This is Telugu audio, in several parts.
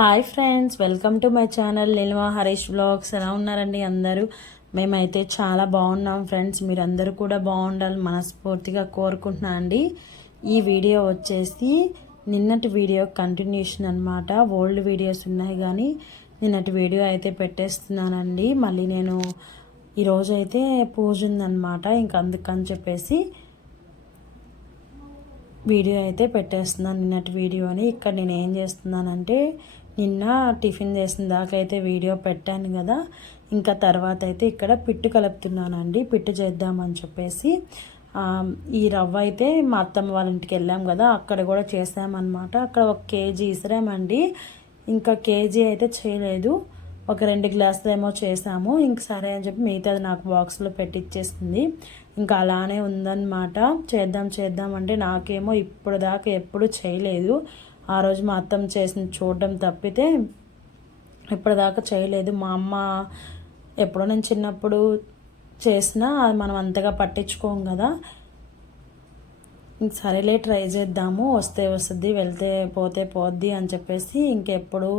Hi friends, welcome to my channel నిల్వా హరీష్ వ్లాగ్స్. ఎలా ఉన్నారండి అందరూ? మేమైతే చాలా బాగున్నాం ఫ్రెండ్స్. మీరందరూ కూడా బాగుండాలి మనస్ఫూర్తిగా కోరుకుంటున్నా అండి. ఈ వీడియో వచ్చేసి నిన్నటి వీడియో కంటిన్యూషన్ అనమాట. ఓల్డ్ వీడియోస్ ఉన్నాయి కానీ నిన్నటి వీడియో అయితే పెట్టేస్తున్నానండి. మళ్ళీ నేను ఈరోజు అయితే పూజ ఉందన్నమాట, ఇంక అందుకని చెప్పేసి వీడియో అయితే పెట్టేస్తున్నాను. నిన్నటి వీడియోని ఇక్కడ నేను ఏం చేస్తున్నానంటే, నిన్న టిఫిన్ చేసిన దాకా అయితే వీడియో పెట్టాను కదా, ఇంకా తర్వాత అయితే ఇక్కడ పిట్టు కలుపుతున్నానండి. పిట్టు చేద్దామని చెప్పేసి ఈ రవ్వ అయితే మా అత్తమ్మ వాళ్ళ ఇంటికి వెళ్ళాం కదా, అక్కడ కూడా చేసామన్నమాట. అక్కడ 1 కేజీ ఇసరామండి, ఇంకా కేజీ అయితే చేయలేదు. ఒక 2 గ్లాసులు ఏమో చేసాము. ఇంక సరే అని చెప్పి మిగతాది నాకు బాక్స్లో పెట్టిచ్చేసింది. ఇంకా అలానే ఉందన్నమాట. చేద్దాం అంటే నాకేమో ఇప్పుడు దాకా ఎప్పుడు చేయలేదు. ఆ రోజు మా అత్తమ్మ చేసిన చూడడం తప్పితే ఇప్పటిదాకా చేయలేదు. మా అమ్మ ఎప్పుడో నేను చిన్నప్పుడు చేసినా అది మనం అంతగా పట్టించుకోం కదా. ఇంక సరేలే ట్రై చేద్దాము, వస్తే వస్తుంది, వెళ్తే పోతే పోద్ది అని చెప్పేసి ఇంకెప్పుడు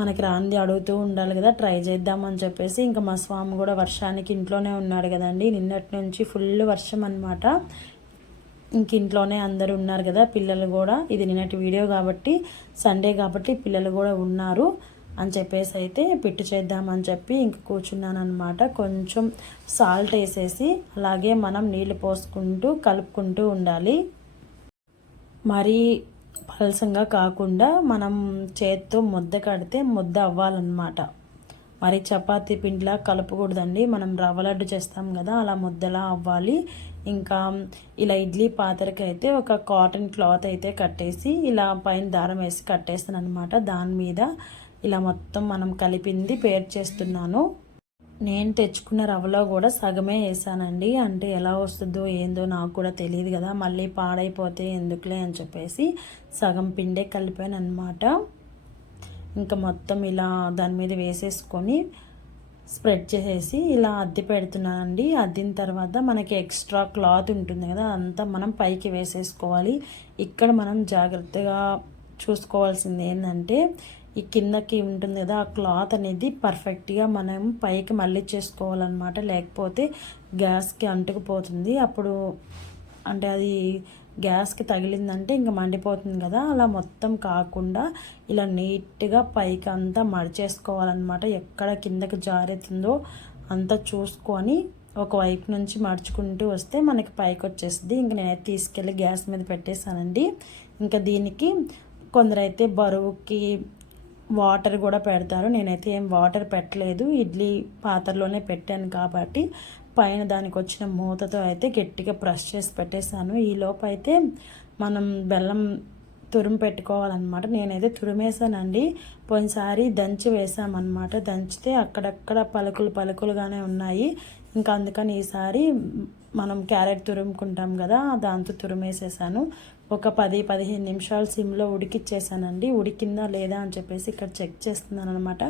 మనకి రాంది అడుగుతూ ఉండాలి కదా, ట్రై చేద్దామని చెప్పేసి ఇంకా మా స్వామి కూడా వర్షానికి ఇంట్లోనే ఉన్నాడు కదండి. నిన్నటి నుంచి ఫుల్ వర్షం అనమాట. ఇంక ఇంట్లోనే అందరూ ఉన్నారు కదా, పిల్లలు కూడా. ఇది నిన్నటి వీడియో కాబట్టి సండే కాబట్టి పిల్లలు కూడా ఉన్నారు అని చెప్పేసి అయితే పిట్టు చేద్దామని చెప్పి ఇంక కూర్చున్నాను అనమాట. కొంచెం సాల్ట్ వేసేసి అలాగే మనం నీళ్ళు పోసుకుంటూ కలుపుకుంటూ ఉండాలి. మరీ పలసంగా కాకుండా మనం చేత్తో ముద్ద కడితే ముద్ద అవ్వాలన్నమాట. మరి చపాతీ పిండిలా కలపకూడదండి. మనం రవ్వ లడ్డు చేస్తాం కదా, అలా ముద్దలా అవ్వాలి. ఇంకా ఇలా ఇడ్లీ పాత్రకి అయితే ఒక కాటన్ క్లాత్ అయితే కట్టేసి ఇలా పైన దారం వేసి కట్టేస్తాను అనమాట. దాని మీద ఇలా మొత్తం మనం కలిపింది పేర్ చేస్తున్నాను. నేను తెచ్చుకున్న రవ్వలో కూడా సగమే వేసానండి. అంటే ఎలా వస్తుందో ఏందో నాకు కూడా తెలియదు కదా, మళ్ళీ పాడైపోతే ఎందుకులే అని చెప్పేసి సగం పిండే కలిపాను అనమాట. ఇంకా మొత్తం ఇలా దాని మీద వేసేసుకొని స్ప్రెడ్ చేసేసి ఇలా అద్ది పెడుతున్నానండి. అద్దిన తర్వాత మనకి ఎక్స్ట్రా క్లాత్ ఉంటుంది కదా, అంతా మనం పైకి వేసేసుకోవాలి. ఇక్కడ మనం జాగ్రత్తగా చూసుకోవాల్సింది ఏంటంటే, ఈ కిందకి ఉంటుంది కదా ఆ క్లాత్ అనేది పర్ఫెక్ట్గా మనం పైకి మళ్ళీ చేసుకోవాలన్నమాట. లేకపోతే గ్యాస్కి అంటుకుపోతుంది. అప్పుడు అంటే అది గ్యాస్కి తగిలిందంటే ఇంకా మండిపోతుంది కదా. అలా మొత్తం కాకుండా ఇలా నీట్గా పైకి అంతా మడిచేసుకోవాలన్నమాట. ఎక్కడ కిందకి జారుతుందో అంతా చూసుకొని ఒకవైపు నుంచి మడుచుకుంటూ వస్తే మనకి పైకి వచ్చేస్తుంది. ఇంక నేనైతే తీసుకెళ్ళి గ్యాస్ మీద పెట్టేశానండి. ఇంకా దీనికి కొందరైతే బరువుకి వాటర్ కూడా పెడతారు. నేనైతే ఏం వాటర్ పెట్టలేదు, ఇడ్లీ పాత్రలోనే పెట్టాను కాబట్టి పైన దానికి వచ్చిన మూతతో అయితే గట్టిగా ప్రెస్ చేసి పెట్టేశాను. ఈ లోపు అయితే మనం బెల్లం తురుము పెట్టుకోవాలన్నమాట. నేనైతే తురిమేసానండి. పోయినసారి దంచి వేసామన్నమాట. దంచితే అక్కడక్కడ పలుకులుగానే ఉన్నాయి. ఇంకా అందుకని ఈసారి మనం క్యారెట్ తురుముకుంటాం కదా, దాంతో తురిమేసేసాను. ఒక 10-15 నిమిషాలు సిమ్లో ఉడికిచ్చేసానండి. ఉడికిందా లేదా అని చెప్పేసి ఇక్కడ చెక్ చేస్తున్నాను అనమాట.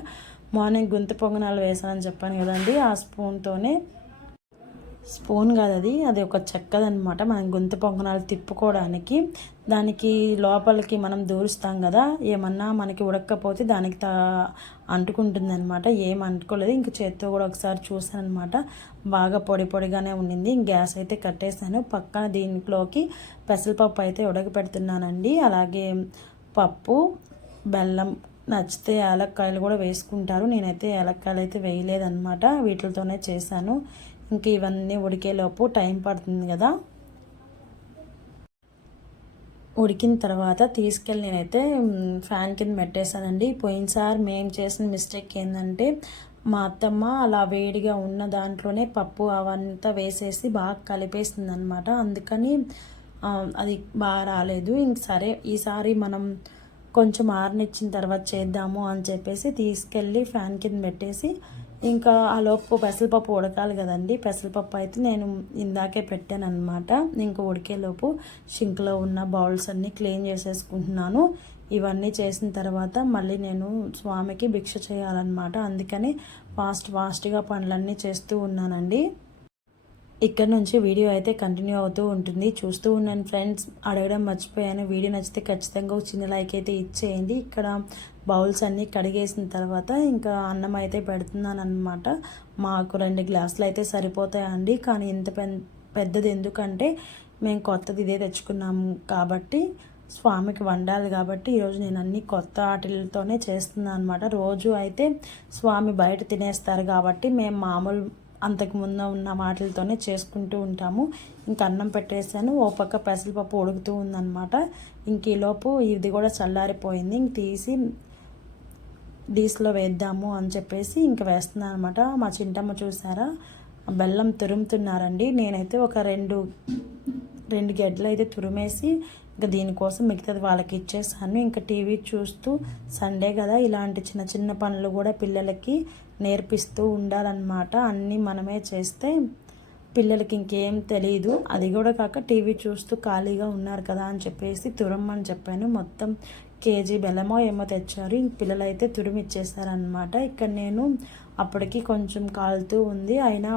మార్నింగ్ గుంత పొంగనాలు వేసానని చెప్పాను కదండి, ఆ స్పూన్ కాదు అది ఒక చెక్కదనమాట. మనం గుంత పొంగనాలు తిప్పుకోవడానికి. దానికి లోపలికి మనం దూరుస్తాం కదా, ఏమన్నా మనకి ఉడకపోతే దానికి అంటుకుంటుంది అనమాట. ఏం అంటుకోలేదు. ఇంక చేత్తో కూడా ఒకసారి చూసాను అనమాట, బాగా పొడిగానే ఉండింది. గ్యాస్ అయితే కట్టేసాను. పక్కన దీంట్లోకి పెసరపప్పు అయితే ఉడకపెడుతున్నానండి. అలాగే పప్పు, బెల్లం, నచ్చితే యాలక్కాయలు కూడా వేసుకుంటారు. నేనైతే యాలక్కాయలు అయితే వేయలేదన్నమాట, వీటితోనే చేశాను. ఇంక ఇవన్నీ ఉడికేలోపు టైం పడుతుంది కదా. ఉడికిన తర్వాత తీసుకెళ్ళి నేనైతే ఫ్యాన్ కింద పెట్టేశానండి. పోయినసారి మేము చేసిన మిస్టేక్ ఏంటంటే, మా అత్తమ్మ అలా వేడిగా ఉన్న దాంట్లోనే పప్పు అవంతా వేసేసి బాగా కలిపేసింది అనమాట. అందుకని అది బాగా రాలేదు. ఇంక సరే ఈసారి మనం కొంచెం ఆరనిచ్చిన తర్వాత చేద్దాము అని చెప్పేసి తీసుకెళ్ళి ఫ్యాన్ కింద పెట్టేసి, ఇంకా ఆ లోపు పెసరపప్పు ఉడకాలి కదండి. పెసరపప్పు అయితే నేను ఇందాకే పెట్టాను అనమాట. ఇంకా ఉడికేలోపు షింక్లో ఉన్న బౌల్స్ అన్నీ క్లీన్ చేసేసుకుంటున్నాను. ఇవన్నీ చేసిన తర్వాత మళ్ళీ నేను స్వామికి భిక్ష చేయాలన్నమాట. అందుకని ఫాస్ట్గా పనులన్నీ చేస్తూ ఉన్నానండి. ఇక్కడ నుంచి వీడియో అయితే కంటిన్యూ అవుతూ ఉంటుంది, చూస్తూ ఉన్నాను ఫ్రెండ్స్. అడగడం మర్చిపోయాను, వీడియో నచ్చితే ఖచ్చితంగా ఒక చిన్న లైక్ అయితే ఇచ్చేయండి. ఇక్కడ బౌల్స్ అన్నీ కడిగేసిన తర్వాత ఇంకా అన్నం అయితే పెడుతున్నాను అనమాట. మాకు 2 గ్లాసులు అయితే సరిపోతాయండి, కానీ ఇంత పెద్దది ఎందుకంటే మేము కొత్తది ఇదే తెచ్చుకున్నాము కాబట్టి స్వామికి వండాలి కాబట్టి ఈరోజు నేను అన్ని కొత్త వాటిలతోనే చేస్తున్నాను అనమాట. రోజు అయితే స్వామి బయట తినేస్తారు కాబట్టి మేము మామూలు అంతకుముందు ఉన్న వాటిలతోనే చేసుకుంటూ ఉంటాము. ఇంక అన్నం పెట్టేసాను, ఓ పక్క పెసరపప్పు ఉడుకుతూ ఉందన్నమాట. ఇంక ఈలోపు ఇది కూడా చల్లారిపోయింది, ఇంక తీసి డీస్లో వేద్దాము అని చెప్పేసి ఇంక వేస్తున్నాను అనమాట. మా చింటమ్మ చూసారా బెల్లం తురుముతున్నారండి. నేనైతే ఒక రెండు గెడ్డలు అయితే తురిమేసి ఇంకా దీనికోసం మిగతాది వాళ్ళకి ఇచ్చేసాను. ఇంకా టీవీ చూస్తూ సండే కదా ఇలాంటి చిన్న చిన్న పనులు కూడా పిల్లలకి నేర్పిస్తూ ఉండాలన్నమాట. అన్నీ మనమే చేస్తే పిల్లలకి ఇంకేం తెలియదు. అది కూడా కాక టీవీ చూస్తూ ఖాళీగా ఉన్నారు కదా అని చెప్పేసి తురమ్మని చెప్పాను. మొత్తం కేజీ బెల్లమో ఏమో తెచ్చారు, ఇంక పిల్లలు అయితే తురిమి ఇచ్చేసారనమాట. ఇక్కడ నేను అప్పటికి కొంచెం కాలుతూ ఉంది, అయినా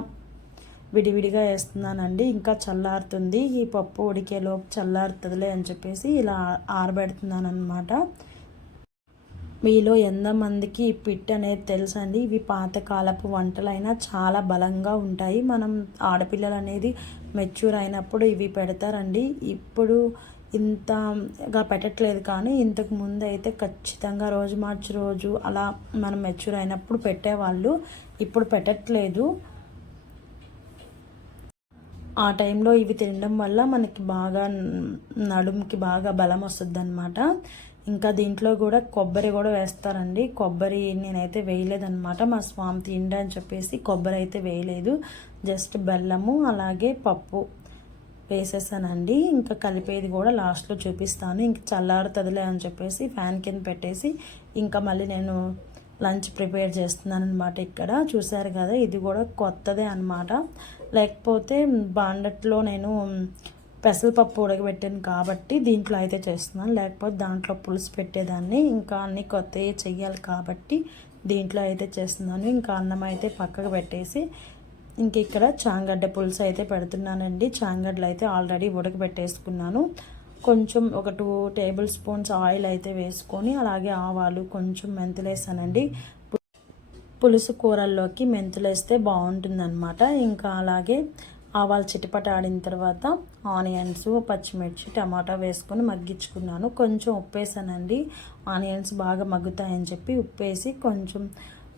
విడివిడిగా వేస్తున్నానండి. ఇంకా చల్లారుతుంది, ఈ పప్పు ఉడికేలోపు చల్లారుతుందిలే అని చెప్పేసి ఇలా ఆరబెడుతున్నాను అనమాట. మీలో ఎంతమందికి ఈ పిట్ అనేది తెలుసండి? ఇవి పాతకాలపు వంటలైనా చాలా బలంగా ఉంటాయి. మనం ఆడపిల్లలు అనేది మెచ్యూర్ అయినప్పుడు ఇవి పెడతారండి. ఇప్పుడు ఇంతగా పెట్టట్లేదు, కానీ ఇంతకు ముందు అయితే ఖచ్చితంగా రోజు మార్చి రోజు అలా మనం మెచ్యూర్ అయినప్పుడు పెట్టేవాళ్ళు, ఇప్పుడు పెట్టట్లేదు. ఆ టైంలో ఇవి తినడం వల్ల మనకి బాగా నడుముకి బాగా బలం వస్తుంది అనమాట. ఇంకా దీంట్లో కూడా కొబ్బరి కూడా వేస్తారండి. కొబ్బరి నేనైతే వేయలేదన్నమాట, మా స్వామి తిండా అని చెప్పేసి కొబ్బరి అయితే వేయలేదు. జస్ట్ బెల్లము అలాగే పప్పు వేసేసానండి. ఇంకా కలిపేది కూడా లాస్ట్లో చూపిస్తాను. ఇంక చల్లారుతుందిలే అని చెప్పేసి ఫ్యాన్ కింద పెట్టేసి ఇంకా మళ్ళీ నేను లంచ్ ప్రిపేర్ చేస్తున్నాను అనమాట. ఇక్కడ చూసారు కదా, ఇది కూడా కొత్తదే అనమాట. లేకపోతే బాండట్లో నేను పెసరపప్పు ఉడకబెట్టాను కాబట్టి దీంట్లో అయితే చేస్తున్నాను, లేకపోతే దాంట్లో పులుసు పెట్టేదాన్ని. ఇంకా అన్నీ కొత్తవి చెయ్యాలి కాబట్టి దీంట్లో అయితే చేస్తున్నాను. ఇంకా అన్నం అయితే పక్కకు పెట్టేసి ఇంక ఇక్కడ చాంగడ్డ పులుసు అయితే పెడుతున్నానండి. చాంగడ్డలు అయితే ఆల్రెడీ ఉడకబెట్టేసుకున్నాను. కొంచెం ఒక 2 టేబుల్ స్పూన్స్ ఆయిల్ అయితే వేసుకొని అలాగే ఆవాలు కొంచెం మెంతులు వేసానండి. పులుసు కూరల్లోకి మెంతులు వేస్తే బాగుంటుందన్నమాట. ఇంకా అలాగే ఆవాలు చిటిపట ఆడిన తర్వాత ఆనియన్స్, పచ్చిమిర్చి, టమాటా వేసుకొని మగ్గించుకున్నాను. కొంచెం ఉప్పు వేసానండి, ఆనియన్స్ బాగా మగ్గుతాయని చెప్పి ఉప్పు వేసి కొంచెం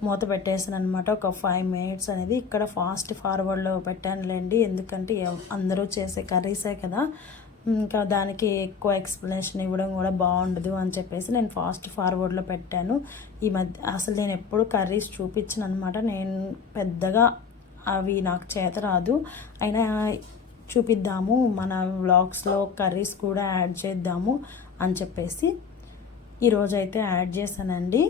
మూత పెట్టేసాను అనమాట. ఒక 5 మినిట్స్ అనేది ఇక్కడ ఫాస్ట్ ఫార్వర్డ్లో పెట్టానులేండి, ఎందుకంటే అందరూ చేసే కర్రీసే కదా, ఇంకా దానికి ఎక్కువ ఎక్స్ప్లెనేషన్ ఇవ్వడం కూడా బాగుండదు అని చెప్పేసి నేను ఫాస్ట్ ఫార్వర్డ్లో పెట్టాను. ఈ మధ్య అసలు నేను ఎప్పుడు కర్రీస్ చూపించను అనమాట, నేను పెద్దగా అవి నాకు చేత రాదు. అయినా చూపిద్దాము, మన వ్లాగ్స్లో కర్రీస్ కూడా యాడ్ చేద్దాము అని చెప్పేసి ఈరోజైతే యాడ్ చేశానండి.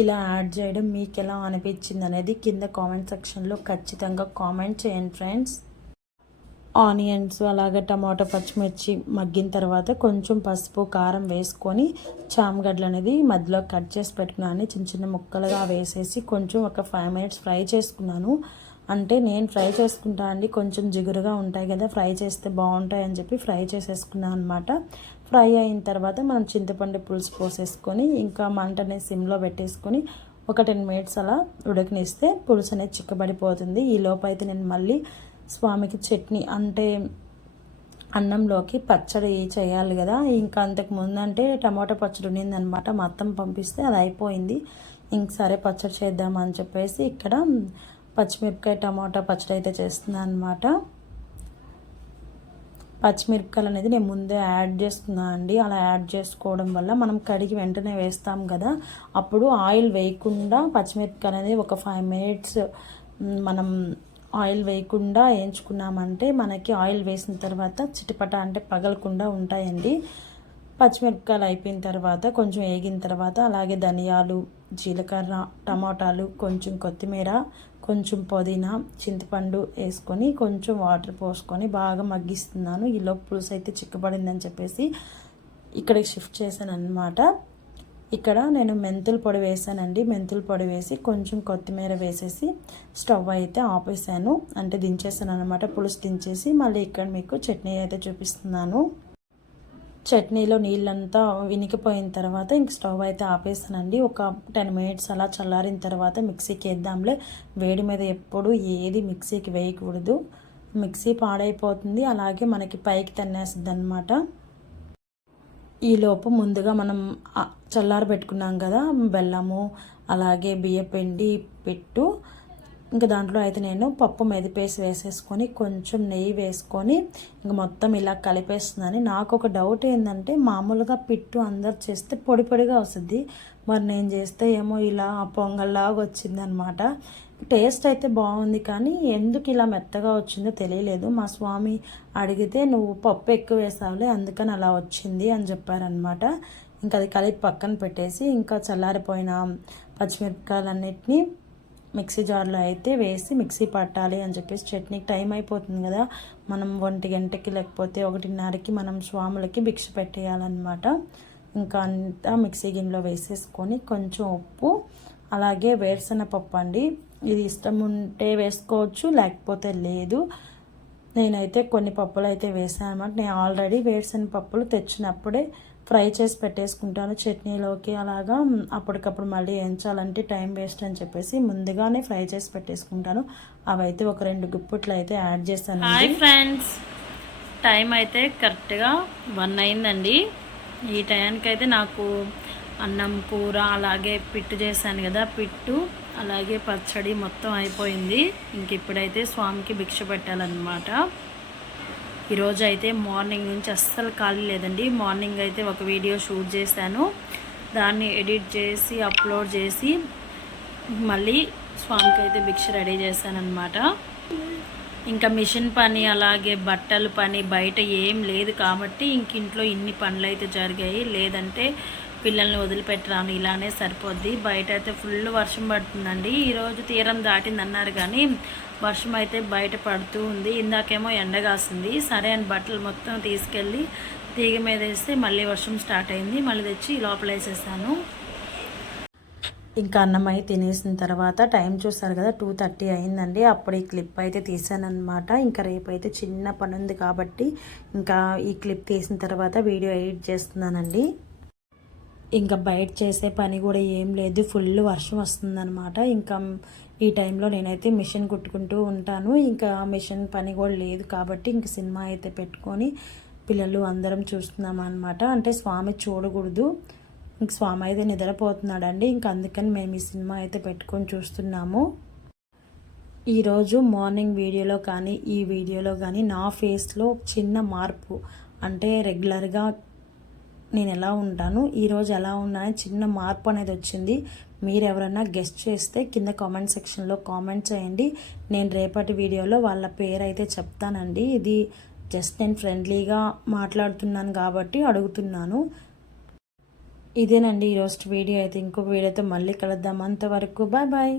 ఇలా యాడ్ చేయడం మీకు ఎలా అనిపించింది అనేది కింద కామెంట్ సెక్షన్లో ఖచ్చితంగా కామెంట్ చేయండి ఫ్రెండ్స్. ఆనియన్స్ అలాగే టమాటో, పచ్చిమిర్చి మగ్గిన తర్వాత కొంచెం పసుపు, కారం వేసుకొని చామగడ్డలు అనేది మధ్యలో కట్ చేసి పెట్టుకున్నాను. చిన్న చిన్న ముక్కలుగా వేసేసి కొంచెం ఒక 5 మినిట్స్ ఫ్రై చేసుకున్నాను. అంటే నేను ఫ్రై చేసుకుంటా అండి, కొంచెం జిగురుగా ఉంటాయి కదా, ఫ్రై చేస్తే బాగుంటాయి అని చెప్పి ఫ్రై చేసేసుకున్నాను అనమాట. ఫ్రై అయిన తర్వాత మనం చింతపండు పులుసు పోసేసుకొని ఇంకా మంటని సిమ్లో పెట్టేసుకొని ఒక 10 మినిట్స్ అలా ఉడకనిస్తే పులుసు అనేది చిక్కబడిపోతుంది. ఈ లోపు అయితే నేను మళ్ళీ స్వామికి చట్నీ అంటే అన్నంలోకి పచ్చడి చేయాలి కదా. ఇంకా అంతకు ముందు అంటే టమాటా పచ్చడి ఉన్నిందనమాట, మా అత్తమ్మ పంపిస్తే అది అయిపోయింది. ఇంక సరే పచ్చడి చేద్దామని చెప్పేసి ఇక్కడ పచ్చిమిరపకాయ టమాటా పచ్చడి అయితే చేస్తున్నాను అనమాట. పచ్చిమిరపకాయలు అనేది నేను ముందే యాడ్ చేసుకున్నాను అండి. అలా యాడ్ చేసుకోవడం వల్ల మనం కడిగి వెంటనే వేస్తాం కదా, అప్పుడు ఆయిల్ వేయకుండా పచ్చిమిరపకాయలు అనేది ఒక 5 మినిట్స్ మనం ఆయిల్ వేయకుండా వేయించుకున్నామంటే మనకి ఆయిల్ వేసిన తర్వాత చిటిపట అంటే పగలకుండా ఉంటాయండి. పచ్చిమిరపకాయలు అయిపోయిన తర్వాత కొంచెం వేగిన తర్వాత అలాగే ధనియాలు, జీలకర్ర, టమాటాలు, కొంచెం కొత్తిమీర, కొంచెం పుదీనా, చింతపండు వేసుకొని కొంచెం వాటర్ పోసుకొని బాగా మగ్గిస్తున్నాను. ఈలోపు పులుసు అయితే చిక్కబడిందని చెప్పేసి ఇక్కడికి షిఫ్ట్ చేశాను అనమాట. ఇక్కడ నేను మెంతుల పొడి వేసానండి. మెంతుల పొడి వేసి కొంచెం కొత్తిమీర వేసేసి స్టవ్ అయితే ఆపేసాను, అంటే దించేసాను అనమాట. పులుసు దించేసి మళ్ళీ ఇక్కడ మీకు చట్నీ అయితే చూపిస్తున్నాను. చట్నీలో నీళ్ళంతా వినికిపోయిన తర్వాత ఇంక స్టవ్ అయితే ఆపేసానండి. ఒక 10 మినిట్స్ అలా చల్లారిన తర్వాత మిక్సీకి వేద్దాంలే. వేడి మీద ఎప్పుడు ఏది మిక్సీకి వేయకూడదు, మిక్సీ పాడైపోతుంది, అలాగే మనకి పైకి తన్నేస్తుంది అనమాట. ఈలోపు ముందుగా మనం చల్లారబెట్టుకున్నాం కదా బెల్లము, అలాగే బియ్యపిండి పెట్టు, ఇంకా దాంట్లో అయితే నేను పప్పు మెదిపేసి వేసేసుకొని కొంచెం నెయ్యి వేసుకొని ఇంక మొత్తం ఇలా కలిపేస్తున్నాను. నాకు ఒక డౌట్ ఏంటంటే, మామూలుగా పిట్టు అందరు చేస్తే పొడి పొడిగా వస్తుంది, మరి నేను చేస్తే ఏమో ఇలా పొంగల్లాగా వచ్చిందనమాట. టేస్ట్ అయితే బాగుంది, కానీ ఎందుకు ఇలా మెత్తగా వచ్చిందో తెలియలేదు. మా స్వామి అడిగితే నువ్వు పప్పు ఎక్కువ వేసావులే అందుకని అలా వచ్చింది అని చెప్పారనమాట. ఇంకా అది కలిపి పక్కన పెట్టేసి ఇంకా చల్లారిపోయిన పచ్చిమిరపకాయలన్నిటినీ మిక్సీ జార్లో అయితే వేసి మిక్సీ పట్టాలి అని చెప్పేసి, చట్నీకి టైం అయిపోతుంది కదా, మనం 1 గంటకి లేకపోతే 1:30కి మనం స్వాములకి భిక్ష పెట్టేయాలన్నమాట. ఇంకా అంతా మిక్సీ గిన్నెలో వేసేసుకొని కొంచెం ఉప్పు, అలాగే వేరుశనగపప్పు అండి, ఇది ఇష్టం ఉంటే వేసుకోవచ్చు లేకపోతే లేదు. నేనైతే కొన్ని పప్పులు అయితే వేసాను అనమాట. నేను ఆల్రెడీ వేరుశనగపప్పులు తెచ్చినప్పుడే ఫ్రై చేసి పెట్టేసుకుంటాను చట్నీలోకి, అలాగా అప్పటికప్పుడు మళ్ళీ వేయించాలంటే టైం వేస్ట్ అని చెప్పేసి ముందుగానే ఫ్రై చేసి పెట్టేసుకుంటాను. అవైతే ఒక 2 గుప్పిట్లు అయితే యాడ్ చేశాను. హాయ్ ఫ్రెండ్స్, టైం అయితే కరెక్ట్గా 1 అయిందండి. ఈ టైంకి అయితే నాకు అన్నం కూర అలాగే పిట్టు చేశాను కదా, పిట్టు అలాగే పచ్చడి మొత్తం అయిపోయింది. ఇంక ఇప్పుడైతే స్వామికి భిక్ష పెట్టాలన్నమాట. ఈరోజు అయితే మార్నింగ్ నుంచి అస్సలు ఖాళీ లేదండి. మార్నింగ్ అయితే ఒక వీడియో షూట్ చేశాను, దాన్ని ఎడిట్ చేసి అప్లోడ్ చేసి మళ్ళీ స్వామికి అయితే భిక్ష రెడీ చేశానన్నమాట. ఇంకా మిషన్ పని అలాగే బట్టల పని బయట ఏం లేదు కాబట్టి ఇంక ఇంట్లో ఇన్ని పనులు అయితే జరిగాయి. లేదంటే పిల్లల్ని వదిలిపెట్టరాను, ఇలానే సరిపోద్ది. బయట అయితే ఫుల్ వర్షం పడుతుందండి. ఈరోజు తీరం దాటింది అన్నారు కానీ వర్షం అయితే బయట పడుతూ ఉంది. ఇందాకేమో ఎండగాసింది. సరే అని బట్టలు మొత్తం తీసుకెళ్ళి తీగ మీద వేస్తే మళ్ళీ వర్షం స్టార్ట్ అయింది. మళ్ళీ తెచ్చి లోపల వేసేసాను. ఇంకా అన్నం అయితే తినేసిన తర్వాత టైం చూసారు కదా, 2:30 అయిందండి. అప్పుడు ఈ క్లిప్ అయితే తీసానమాట. ఇంకా రేపు అయితే చిన్న పని ఉంది కాబట్టి ఇంకా ఈ క్లిప్ తీసిన తర్వాత వీడియో ఎడిట్ చేస్తున్నానండి. ఇంకా బయట చేసే పని కూడా ఏం లేదు, ఫుల్ వర్షం వస్తుందన్నమాట. ఇంకా ఈ టైంలో నేనైతే మిషన్ కుట్టుకుంటూ ఉంటాను. ఇంకా మిషన్ పని కూడా లేదు కాబట్టి ఇంక సినిమా అయితే పెట్టుకొని పిల్లలు అందరం చూస్తున్నాం అనమాట. అంటే స్వామి చూడకూడదు, ఇంక స్వామి అయితే నిద్రపోతున్నాడండి. ఇంక అందుకని మేము ఈ సినిమా అయితే పెట్టుకొని చూస్తున్నాము. ఈరోజు మార్నింగ్ వీడియోలో కానీ ఈ వీడియోలో కానీ నా ఫేస్లో చిన్న మార్పు, అంటే రెగ్యులర్గా నేను ఎలా ఉంటాను ఈరోజు ఎలా ఉన్నానని చిన్న మార్పు అనేది వచ్చింది. మీరు ఎవరైనా గెస్ట్ చేస్తే కింద కామెంట్ సెక్షన్లో కామెంట్ చేయండి. నేను రేపటి వీడియోలో వాళ్ళ పేరు అయితే చెప్తానండి. ఇది జస్ట్ నేను ఫ్రెండ్లీగా మాట్లాడుతున్నాను కాబట్టి అడుగుతున్నాను. ఇదేనండి ఈరోజు వీడియో అయితే. ఇంకొక వీడియోతో మళ్ళీ కలుద్దాం. అంతవరకు బాయ్ బాయ్.